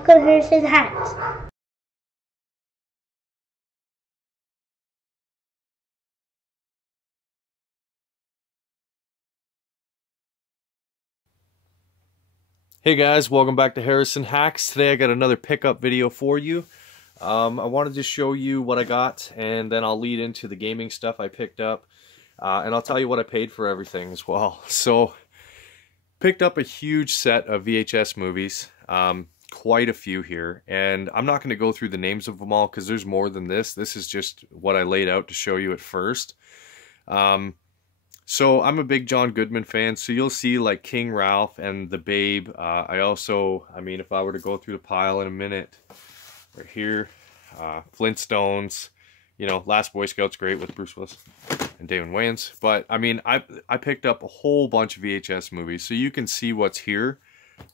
welcome to Harrison Hacks. Hey guys, welcome back to Harrison Hacks. Today I got another pickup video for you. I wanted to show you what I got, and then I'll lead into the gaming stuff I picked up, and I'll tell you what I paid for everything as well. So, picked up a huge set of VHS movies, quite a few here, and I'm not going to go through the names of them all because there's more than this. This is just what I laid out to show you at first. So I'm a big John Goodman fan, so you'll see like King Ralph and The Babe. I mean, if I were to go through the pile in a minute, right here, Flintstones, you know, Last Boy Scout's great with Bruce Willis and Damon Wayans. But I mean, I picked up a whole bunch of VHS movies, so you can see what's here.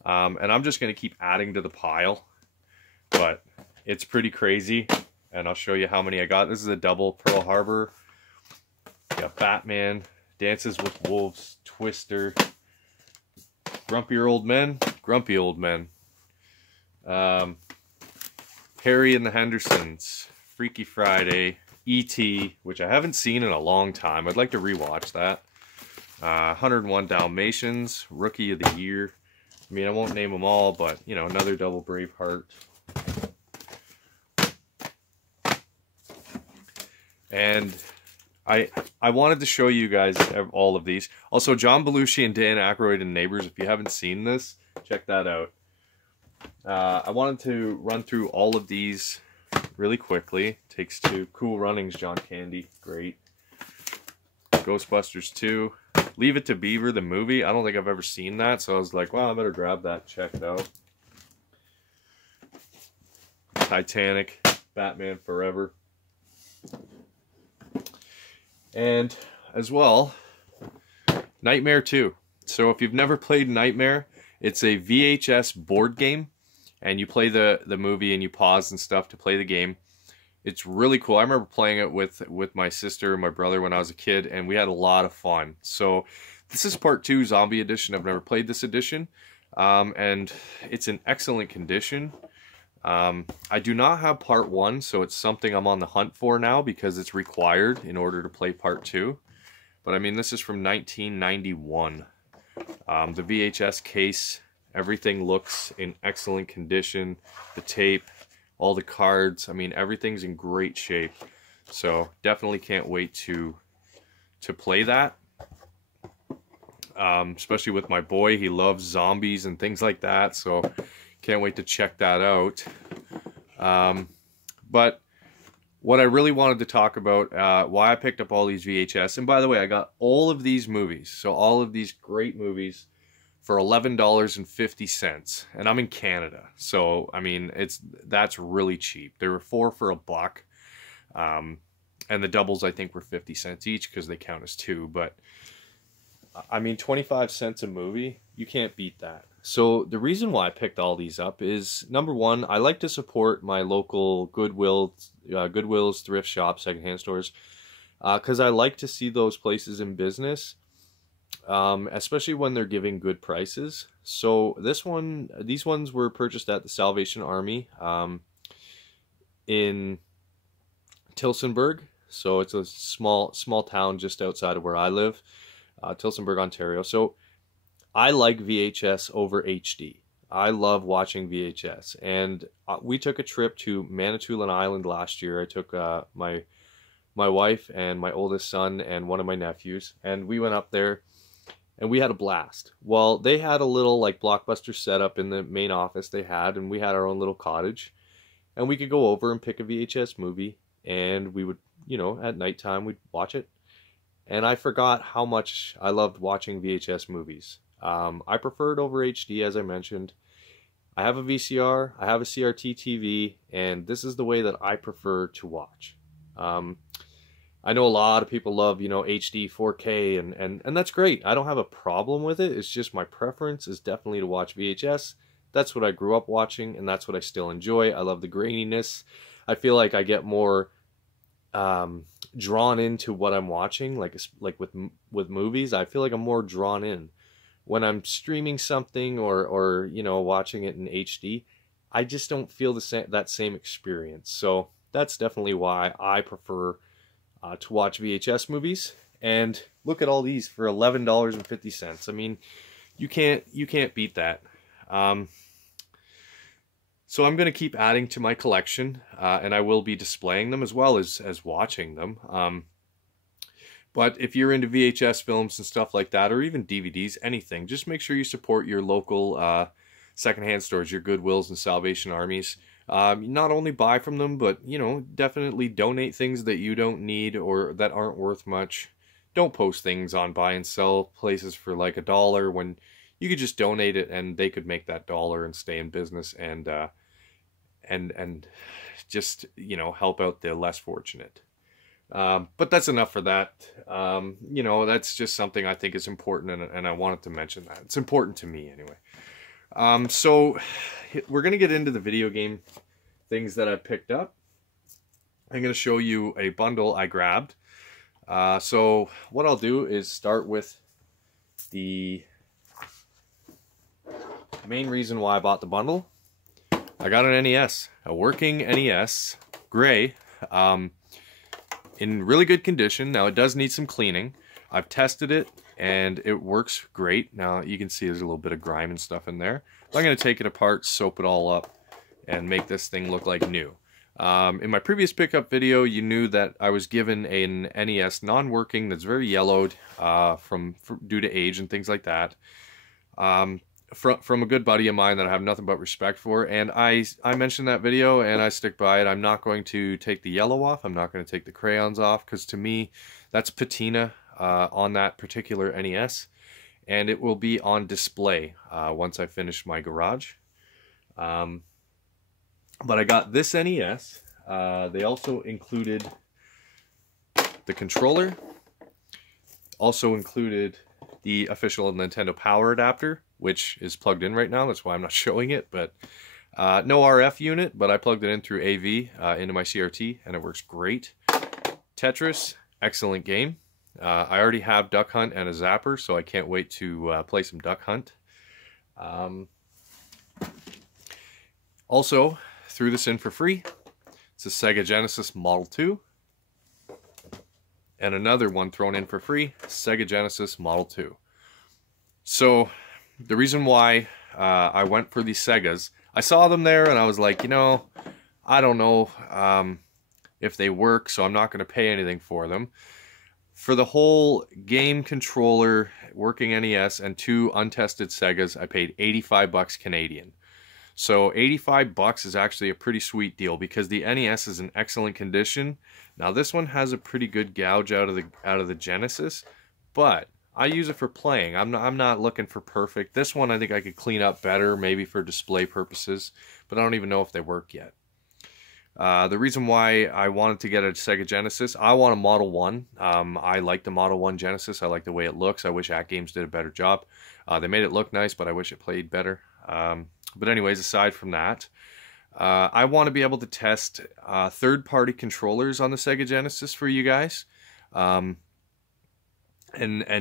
And I'm just going to keep adding to the pile, but it's pretty crazy, and I'll show you how many I got. This is a double Pearl Harbor. Got Batman, Dances with Wolves, Twister, Grumpy Old Men, Harry and the Hendersons, Freaky Friday, E.T., which I haven't seen in a long time. I'd like to rewatch that. 101 Dalmatians, Rookie of the Year. I mean, I won't name them all, but, you know, another double Braveheart. And I wanted to show you guys all of these. Also, John Belushi and Dan Aykroyd in Neighbors. If you haven't seen this, check that out. I wanted to run through all of these really quickly. Takes Two, Cool Runnings, John Candy, great. Ghostbusters 2, Leave It to Beaver, the movie. I don't think I've ever seen that, so I was like, well, I better grab that, check it out. Titanic, Batman Forever. And as well, Nightmare 2. So if you've never played Nightmare, it's a VHS board game, and you play the movie and you pause and stuff to play the game. It's really cool. I remember playing it with my sister and my brother when I was a kid, and we had a lot of fun. So this is part 2, Zombie Edition. I've never played this edition, and it's in excellent condition. I do not have part 1, so it's something I'm on the hunt for now because it's required in order to play part 2. But I mean, this is from 1991. The VHS case, everything looks in excellent condition. The tape, all the cards, I mean, everything's in great shape. So definitely can't wait to play that. Especially with my boy, he loves zombies and things like that, so can't wait to check that out. But what I really wanted to talk about, why I picked up all these VHS, and by the way, I got all of these movies, so all of these great movies, for $11.50, and I'm in Canada, so I mean, that's really cheap. There were 4 for $1, and the doubles I think were 50 cents each because they count as 2, but I mean, 25 cents a movie, you can't beat that. So the reason why I picked all these up is, number one, I like to support my local Goodwills, thrift shops, secondhand stores, because I like to see those places in business, especially when they're giving good prices. So these ones were purchased at the Salvation Army in Tillsonburg. So it's a small town just outside of where I live. Tillsonburg, Ontario. So I like VHS over HD. I love watching VHS. And we took a trip to Manitoulin Island last year. I took my wife and my oldest son and one of my nephews, and we went up there and we had a blast. Well, they had a little like Blockbuster setup in the main office they had, and we had our own little cottage, and we could go over and pick a VHS movie, and we would, you know, at nighttime we'd watch it. And I forgot how much I loved watching VHS movies. I prefer it over HD, as I mentioned. I have a VCR, I have a CRT TV, and this is the way that I prefer to watch. I know a lot of people love, you know, HD, 4K, and that's great. I don't have a problem with it. It's just my preference is definitely to watch VHS. That's what I grew up watching, and that's what I still enjoy. I love the graininess. I feel like I get more drawn into what I'm watching, like with movies. I feel like I'm more drawn in when I'm streaming something or you know, watching it in HD. I just don't feel that same experience. So that's definitely why I prefer to watch VHS movies. And look at all these for $11.50. I mean, you can't beat that. So I'm going to keep adding to my collection, and I will be displaying them as well as watching them. But if you're into VHS films and stuff like that, or even DVDs, anything, just make sure you support your local secondhand stores, your Goodwills and Salvation Armies. Not only buy from them, but, you know, definitely donate things that you don't need or that aren't worth much. Don't post things on buy and sell places for like $1 when you could just donate it and they could make that dollar and stay in business and just, you know, help out the less fortunate. But that's enough for that. You know, that's just something I think is important, and I wanted to mention that. It's important to me anyway. So we're going to get into the video game things that I picked up. I'm going to show you a bundle I grabbed. So what I'll do is start with the main reason why I bought the bundle. I got an NES, a working NES, gray, in really good condition. Now it does need some cleaning. I've tested it and it works great. Now you can see there's a little bit of grime and stuff in there. But I'm going to take it apart, soap it all up, and make this thing look like new. In my previous pickup video, you knew that I was given an NES non-working that's very yellowed due to age and things like that. From a good buddy of mine that I have nothing but respect for, and I mentioned that video and I stick by it. I'm not going to take the yellow off. I'm not going to take the crayons off, because to me that's patina on that particular NES, and it will be on display once I finish my garage. But I got this NES. They also included the controller, also included the official Nintendo Power adapter, which is plugged in right now. That's why I'm not showing it, but no RF unit, but I plugged it in through AV into my CRT, and it works great. Tetris, excellent game. I already have Duck Hunt and a Zapper, so I can't wait to play some Duck Hunt. Also, threw this in for free. It's a Sega Genesis Model 2. And another one thrown in for free, Sega Genesis Model 2. So the reason why I went for these Segas, I saw them there and I was like, you know, I don't know if they work, so I'm not going to pay anything for them. For the whole game controller, working NES, and 2 untested Segas, I paid 85 bucks Canadian. So 85 bucks is actually a pretty sweet deal, because the NES is in excellent condition. Now this one has a pretty good gouge out of the Genesis, but I use it for playing. I'm not looking for perfect. This one I think I could clean up better, maybe for display purposes, but I don't even know if they work yet. The reason why I wanted to get a Sega Genesis, I want a Model 1. I like the Model 1 Genesis. I like the way it looks. I wish At Games did a better job. They made it look nice, but I wish it played better. But anyways, aside from that, I want to be able to test third-party controllers on the Sega Genesis for you guys. And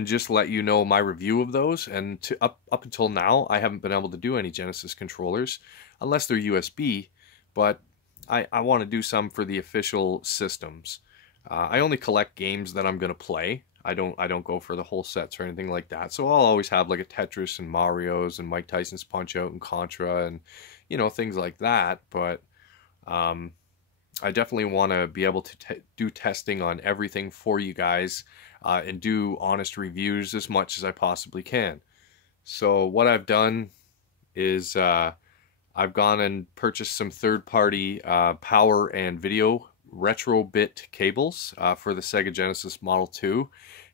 just let you know my review of those. And up until now, I haven't been able to do any Genesis controllers unless they're USB, but I want to do some for the official systems. I only collect games that I'm going to play. I don't go for the whole sets or anything like that. So I'll always have like a Tetris and Mario's and Mike Tyson's Punch-Out and Contra and, you know, things like that. But I definitely want to be able to do testing on everything for you guys and do honest reviews as much as I possibly can. So what I've done is I've gone and purchased some third-party power and video retro bit cables for the Sega Genesis Model 2,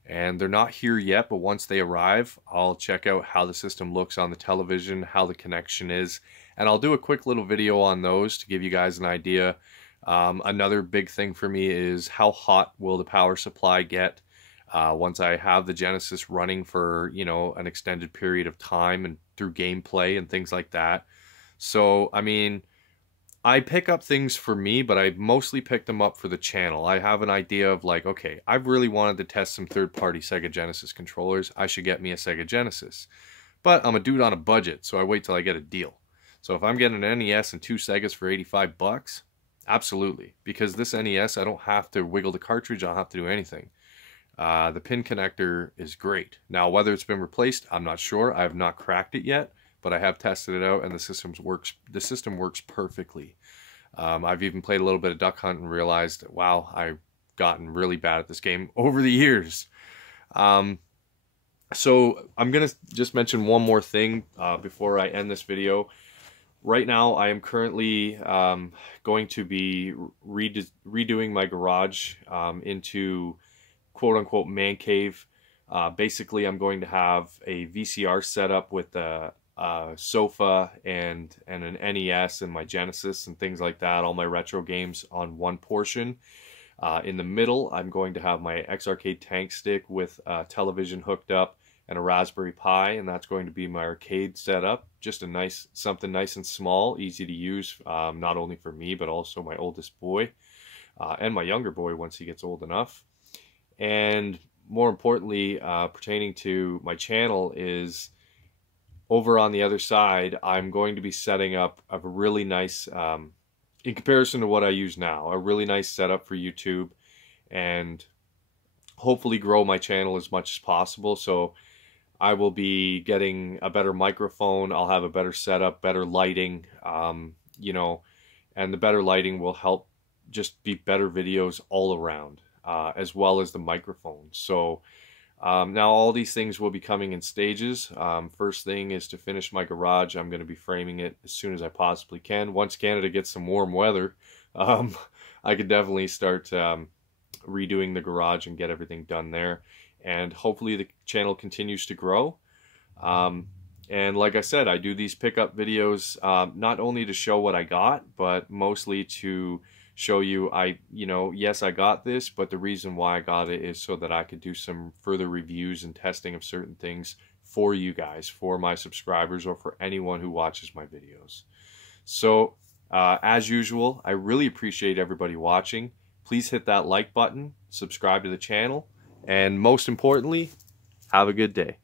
and they're not here yet, but once they arrive I'll check out how the system looks on the television, how the connection is, and I'll do a quick little video on those to give you guys an idea. Another big thing for me is how hot will the power supply get once I have the Genesis running for, you know, an extended period of time and through gameplay and things like that. So I mean, I pick up things for me, but I mostly pick them up for the channel. I have an idea of like, okay, I've really wanted to test some third-party Sega Genesis controllers. I should get me a Sega Genesis. But I'm a dude on a budget, so I wait till I get a deal. So if I'm getting an NES and 2 Segas for $85, absolutely. Because this NES, I don't have to wiggle the cartridge, I don't have to do anything. The pin connector is great. Now, whether it's been replaced, I'm not sure. I have not cracked it yet, but I have tested it out, and the system works perfectly. I've even played a little bit of Duck Hunt and realized, wow, I've gotten really bad at this game over the years. So I'm going to just mention one more thing before I end this video. Right now, I am currently going to be redoing my garage into quote-unquote man cave. Basically, I'm going to have a VCR setup with a sofa and an NES and my Genesis and things like that, all my retro games on one portion. In the middle, I'm going to have my X-Arcade tank stick with a television hooked up and a Raspberry Pi, and that's going to be my arcade setup. Just a something nice and small, easy to use, not only for me, but also my oldest boy and my younger boy once he gets old enough. And more importantly, pertaining to my channel, is over on the other side, I'm going to be setting up a really nice, in comparison to what I use now, a really nice setup for YouTube, and hopefully grow my channel as much as possible. So I will be getting a better microphone, I'll have a better setup, better lighting, you know, and the better lighting will help just be better videos all around, as well as the microphone. So now all these things will be coming in stages. First thing is to finish my garage. I'm going to be framing it as soon as I possibly can. Once Canada gets some warm weather, I could definitely start redoing the garage and get everything done there. And hopefully the channel continues to grow. And like I said, I do these pickup videos not only to show what I got, but mostly to show you, yes, I got this, but the reason why I got it is so that I could do some further reviews and testing of certain things for you guys, for my subscribers, or for anyone who watches my videos. So as usual, I really appreciate everybody watching. Please hit that like button, subscribe to the channel, and most importantly, have a good day.